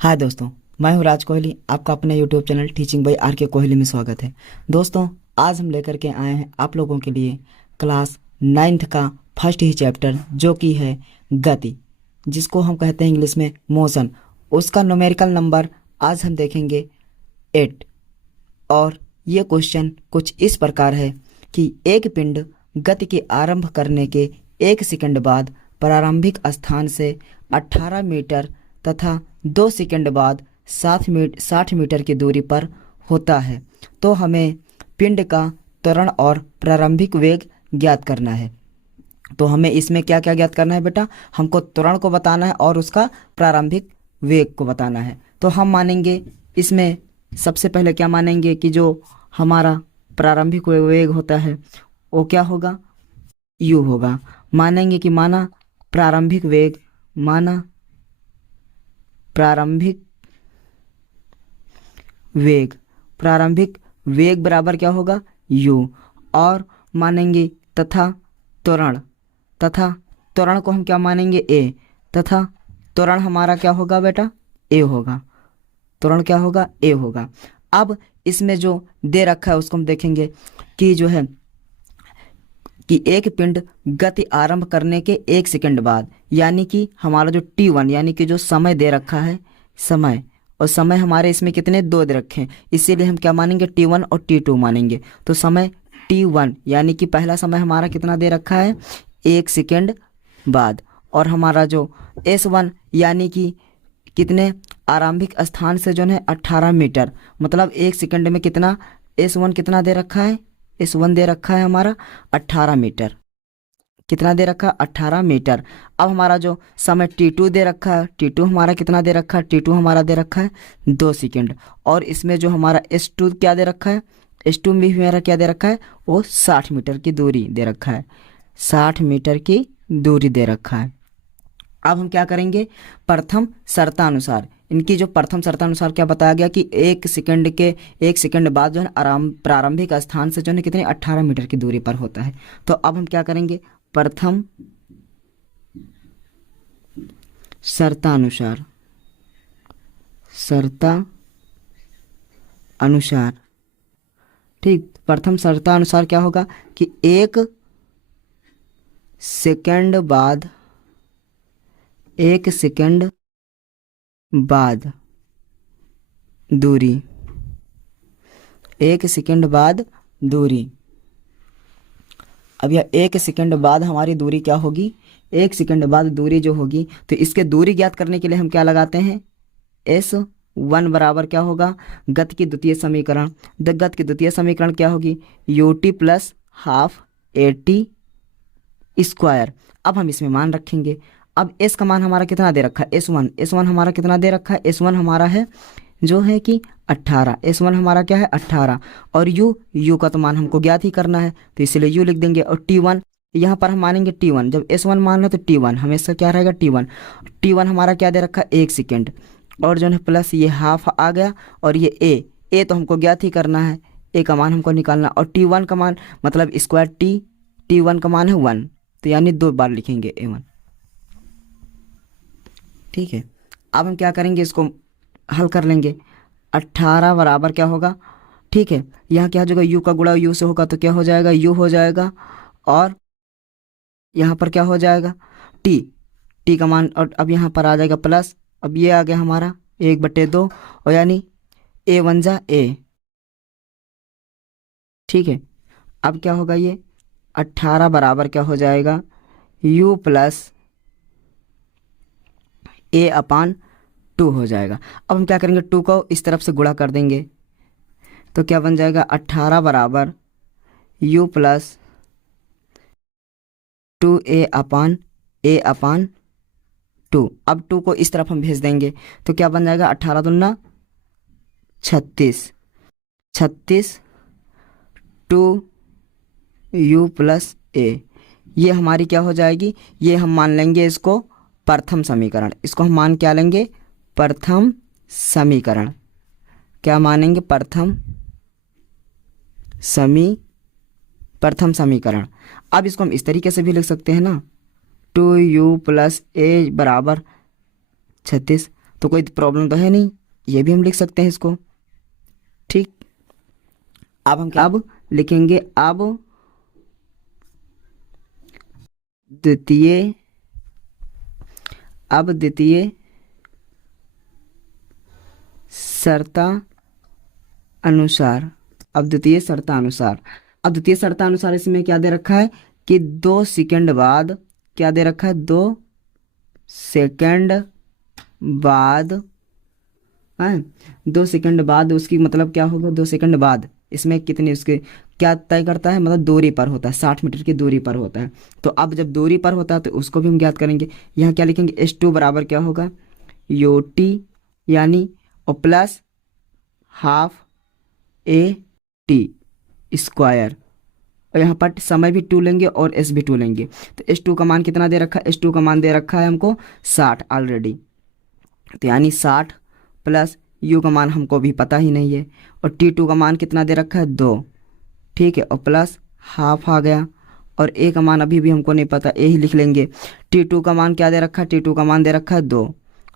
हाय दोस्तों, मैं हूं राज कोहली। आपका अपने YouTube channel teaching by R K Kohli में स्वागत है। दोस्तों, आज हम लेकर के आए हैं आप लोगों के लिए क्लास 9th का फर्स्ट ही चैप्टर, जो कि है गति, जिसको हम कहते हैं इंग्लिश में मोशन। उसका न्यूमेरिकल नंबर आज हम देखेंगे 8। और ये क्वेश्चन कुछ इस प्रकार है कि एक पिंड गति के आरंभ करने के 1 सेकंड बाद प्रारंभिक स्थान से 18 मीटर तथा 2 सेकंड बाद 60 मीटर की दूरी पर होता है, तो हमें पिंड का त्वरण और प्रारंभिक वेग ज्ञात करना है। तो हमें इसमें क्या क्या ज्ञात करना है बेटा? हमको त्वरण को बताना है और उसका प्रारंभिक वेग को बताना है। तो हम मानेंगे इसमें सबसे पहले क्या मानेंगे कि जो हमारा प्रारंभिक वेग होता है वो क्या होगा? u होगा। मानेंगे कि माना प्रारंभिक वेग, माना प्रारंभिक वेग, प्रारंभिक वेग बराबर क्या होगा? u। और मानेंगे तथा त्वरण, तथा त्वरण को हम क्या मानेंगे? a। तथा त्वरण हमारा क्या होगा बेटा? a होगा। त्वरण क्या होगा? a होगा। अब इसमें जो दे रखा है उसको हम देखेंगे कि जो है कि एक पिंड गति आरंभ करने के 1 सेकंड बाद, यानी कि हमारा जो t1 यानी कि जो समय दे रखा है, समय और समय हमारे इसमें कितने? 2 दे रखे हैं, इसीलिए हम क्या मानेंगे? t1 और t2 मानेंगे। तो समय t1 यानी कि पहला समय हमारा कितना दे रखा है? 1 सेकंड बाद। और हमारा जो s1 यानी कि कितने आरंभिक स्थान से जो है 18 मीटर, मतलब 1 सेकंड में कितना s1 कितना दे रखा है? s1 दे रखा है हमारा 18 मीटर। कितना दे रखा? 18 मीटर। अब हमारा जो समय t2 दे रखा है, t2 हमारा कितना दे रखा है? t2 हमारा दे रखा है 2 सेकंड। और इसमें जो हमारा s2 क्या दे रखा है? s2 में भी हमारा क्या दे रखा है? वो 60 मीटर की दूरी दे रखा है, 60 मीटर की दूरी दे रखा है। अब हम क्या करेंगे? प्रथम शर्तानुसार, इनकी जो प्रथम शर्तानुसार क्या बताया गया कि 1 सेकंड बाद जो है प्रारंभिक स्थान से जो है कितने? 18 मीटर की दूरी पर होता है। तो अब हम क्या करेंगे? प्रथम शर्तानुसार, अनुसार, ठीक। प्रथम शर्तानुसार क्या होगा कि 1 सेकंड बाद, 1 सेकंड बाद दूरी, 1 सेकंड बाद दूरी। अब यह 1 सेकंड बाद हमारी दूरी क्या होगी? 1 सेकंड बाद दूरी जो होगी, तो इसके दूरी ज्ञात करने के लिए हम क्या लगाते हैं? s1 बराबर क्या होगा? गति की द्वितीय समीकरण। गति की द्वितीय समीकरण क्या होगी? ut plus half at square. अब हम इसमें मान रखेंगे। अब s का मान हमारा कितना दे रखा है? s1 हमारा कितना दे रखा है? s1 हमारा है जो है कि 18। s1 हमारा क्या है? 18। और u का तो मान हमको ज्ञात ही करना है, तो इसलिए u लिख देंगे। और t1 यहाँ पर हम मानेंगे t1, जब s1 मान लो तो t1 हमेशा क्या रहेगा? t1 हमारा क्या दे रखा है? 1 सेकेंड। और जो है प्लस ये हाफ आ गया, और ये a तो हमको ज्ञात ही करना है, a का मान हमको निकालना। और t1 का मान मतलब स्क्वायर t1 का मान है 1, तो यानी 2 बार लिखेंगे a1। ठीक है। अब हम क्या करेंगे? इसको हल कर लेंगे। 18 बराबर क्या होगा? ठीक है, यहाँ क्या हो जाएगा? u का गुणा u से होगा तो क्या हो जाएगा? u हो जाएगा। और यहाँ पर क्या हो जाएगा? t का मान, और अब यहाँ पर आ जाएगा प्लस। अब ये आ गया हमारा 1/2, और यानी a1 जा a। ठीक है। अब क्या होगा? ये 18 बराबर क्या हो जाएगा? u प्लस a/2 हो जाएगा। अब हम क्या करेंगे? 2 को इस तरफ से गुणा कर देंगे, तो क्या बन जाएगा? 18 बराबर u प्लस 2a/2। अब 2 को इस तरफ हम भेज देंगे, तो क्या बन जाएगा? 18 दूना 36, 2u प्लस a। ये हमारी क्या हो जाएगी? ये हम मान लेंगे इसको प्रथम समीकरण। इसको हम मान क्या लेंगे? प्रथम समीकरण। क्या मानेंगे? प्रथम समीकरण। अब इसको हम इस तरीके से भी लिख सकते हैं ना, 2u प्लस a बराबर 36। तो कोई प्रॉब्लम तो है नहीं, ये भी हम लिख सकते हैं इसको। ठीक, अब लिखेंगे अब द्वितीय शर्ता अनुसार। अब द्वितीय शर्तानुसार इसमें क्या दे रखा है कि 2 सेकंड बाद, क्या दे रखा है, 2 सेकंड बाद, है 2 सेकंड बाद, उसकी मतलब क्या होगा, 2 सेकंड बाद इसमें कितनी उसके क्या तय करता है, मतलब दूरी पर होता है, 60 मीटर की दूरी पर होता है। तो अब जब दूरी पर होता है तो उसको भी हम ज्ञात करेंगे। यहाँ क्या लिखेंगे, S2 बराबर क्या होगा, UT यानी और प्लस हाफ AT स्क्वायर, और यहाँ पर समय भी 2 लेंगे और S भी 2 लेंगे। तो S2 का मान कितना दे रखा है, S2 का मान दे रखा है हमको 60 ऑलरेडी। तो यानी 60 प्लस U का मान हमको भी पता ही नहीं है, और T2 का मान कितना दे रखा है 2, ठीक है, और प्लस हाफ आ गया, और A का मान अभी भी हमको नहीं पता, A ही लिख लेंगे। T2 का मान क्या दे रखा है, T2 का मान दे रखा है 2,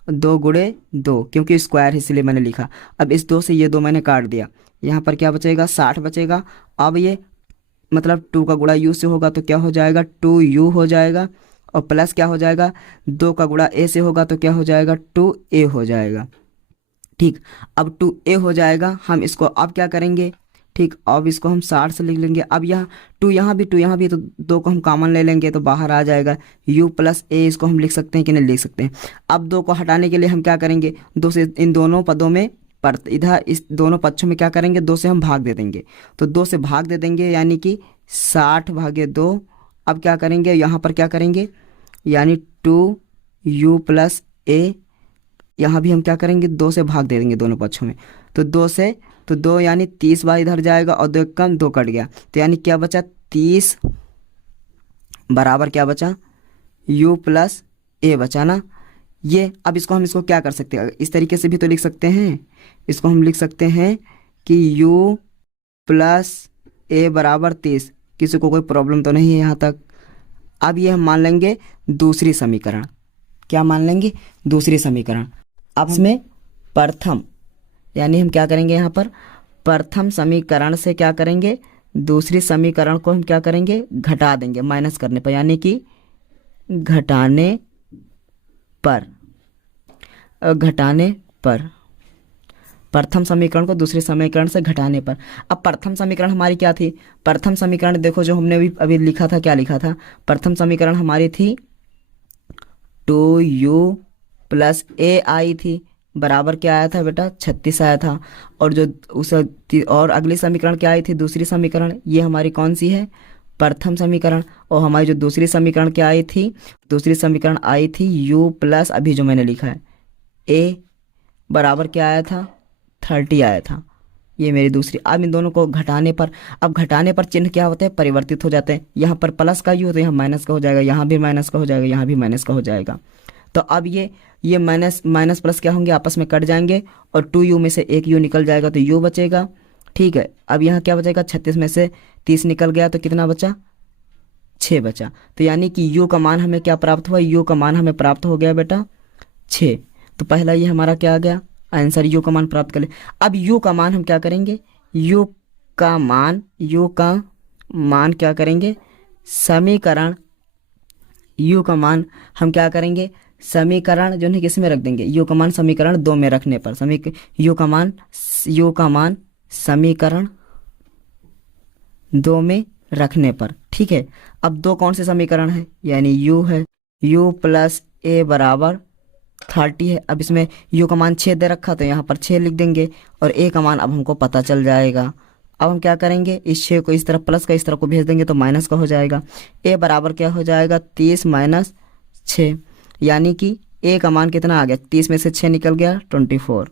2 गुणे 2, क्योंकि स्क्वायर है इसलिए मैंने लिखा। अब इस 2 से ये 2 मैंने काट दिया, यहाँ पर क्या बचेगा, 60 बचेगा। अब ये मतलब 2 का गुणा U से होगा तो क्या हो जाएगा, 2U हो जाएगा, और प्लस क्या हो जाएगा, 2 का गुणा A से होगा तो क्या हो जाएगा, 2A हो जाएगा। ठीक, अब 2A हो जाएगा। हम इसको अब क्या करेंगे, ठीक, अब इसको हम 60 से लिख लेंगे। अब यहाँ 2 यहाँ भी 2 यहाँ भी, तो 2 को हम कॉमन ले लेंगे तो बाहर आ जाएगा U प्लस A, इसको हम लिख सकते हैं कि नहीं लिख सकते हैं। अब 2 को हटाने के लिए हम क्या करेंगे, 2 से इन दोनों पदों में पर इधर इस दोनों पक्षों में क्या करेंगे, 2 से हम भाग दे देंगे। तो 2 से भाग दे देंगे यानी कि 60 भागे 2। अब क्या करेंगे, यहाँ पर क्या करेंगे, यानी 2U प्लस A, यहाँ भी हम क्या करेंगे, 2 से भाग दे देंगे दोनों पक्षों में। तो 2 से, तो 2 यानी 30 बार इधर जाएगा, और 2 कम 2 कट गया, तो यानी क्या बचा, 30 बराबर क्या बचा, U प्लस A बचा ना। ये अब इसको हम क्या कर सकते हैं, इस तरीके से भी तो लिख सकते हैं। इसको हम लिख सकते हैं कि U प्लस A बराबर 30। किसी को कोई प्रॉब्लम तो नहीं है यहाँ तक। अब ये हम मान लेंगे दूसरी समीकरण। क्या मान लेंगे, दूसरी समीकरण। अब इसमें प्रथम, यानी हम क्या करेंगे, यहाँ पर प्रथम समीकरण से क्या करेंगे, दूसरी समीकरण को हम क्या करेंगे, घटा देंगे माइनस करने पर, यानी कि घटाने पर प्रथम समीकरण को दूसरे समीकरण से घटाने पर। अब प्रथम समीकरण हमारी क्या थी, प्रथम समीकरण देखो जो हमने अभी लिखा था, क्या लिखा था, प्रथम समीकरण हमारी थी 2U प्लस A आई थी, बराबर क्या आया था बेटा, 36 आया था। और जो उस और अगली समीकरण क्या आई थी, दूसरी समीकरण, ये हमारी कौन सी है, प्रथम समीकरण। और हमारी जो दूसरी समीकरण क्या आई थी, दूसरी समीकरण आई थी U प्लस, अभी जो मैंने लिखा है A, बराबर क्या आया था, 30 आया था। ये मेरी दूसरी। अब इन दोनों को घटाने पर, अब घटाने पर चिन्ह क्या होते हैं, परिवर्तित हो जाते हैं। यहाँ पर प्लस का U तो यहाँ माइनस का हो जाएगा, यहाँ भी माइनस का हो जाएगा, यहाँ भी माइनस का हो जाएगा। तो अब ये माइनस प्लस क्या होंगे, आपस में कट जाएंगे, और 2U में से एक U निकल जाएगा तो U बचेगा। ठीक है, अब यहाँ क्या बचेगा, 36 में से 30 निकल गया तो कितना बचा, 6 बचा। तो यानी कि U का मान हमें क्या प्राप्त हुआ, U का मान हमें प्राप्त हो गया बेटा 6। तो पहला ये हमारा क्या आ गया आंसर, U का मान प्राप्त कर ले। अब U का मान हम क्या करेंगे, U का मान क्या करेंगे, समीकरण U का मान हम क्या करेंगे, समीकरण जो है किस में रख देंगे, U का मान समीकरण 2 में रखने पर, U का मान समीकरण 2 में रखने पर। ठीक है, अब 2 कौन से समीकरण है, यानी U है, U प्लस A बराबर 30 है। अब इसमें U का मान 6 दे रखा तो यहाँ पर 6 लिख देंगे, और A का मान अब हमको पता चल जाएगा। अब हम क्या करेंगे, इस 6 को इस तरफ प्लस का इस तरफ को भेज देंगे तो माइनस का हो जाएगा। A बराबर क्या हो जाएगा, 30 माइनस 6, यानी कि A का मान कितना आ गया, 30 में से 6 निकल गया 24।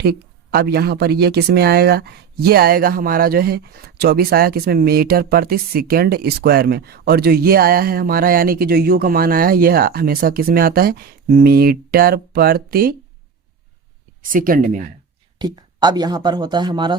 ठीक, अब यहाँ पर ये किस में आएगा, ये आएगा हमारा जो है 24 आया किस में, मीटर प्रति सेकेंड स्क्वायर में। और जो ये आया है हमारा, यानी कि जो U का मान आया है, ये हमेशा किस में आता है, मीटर प्रति सेकेंड में आया। ठीक, अब यहाँ पर होता है हमारा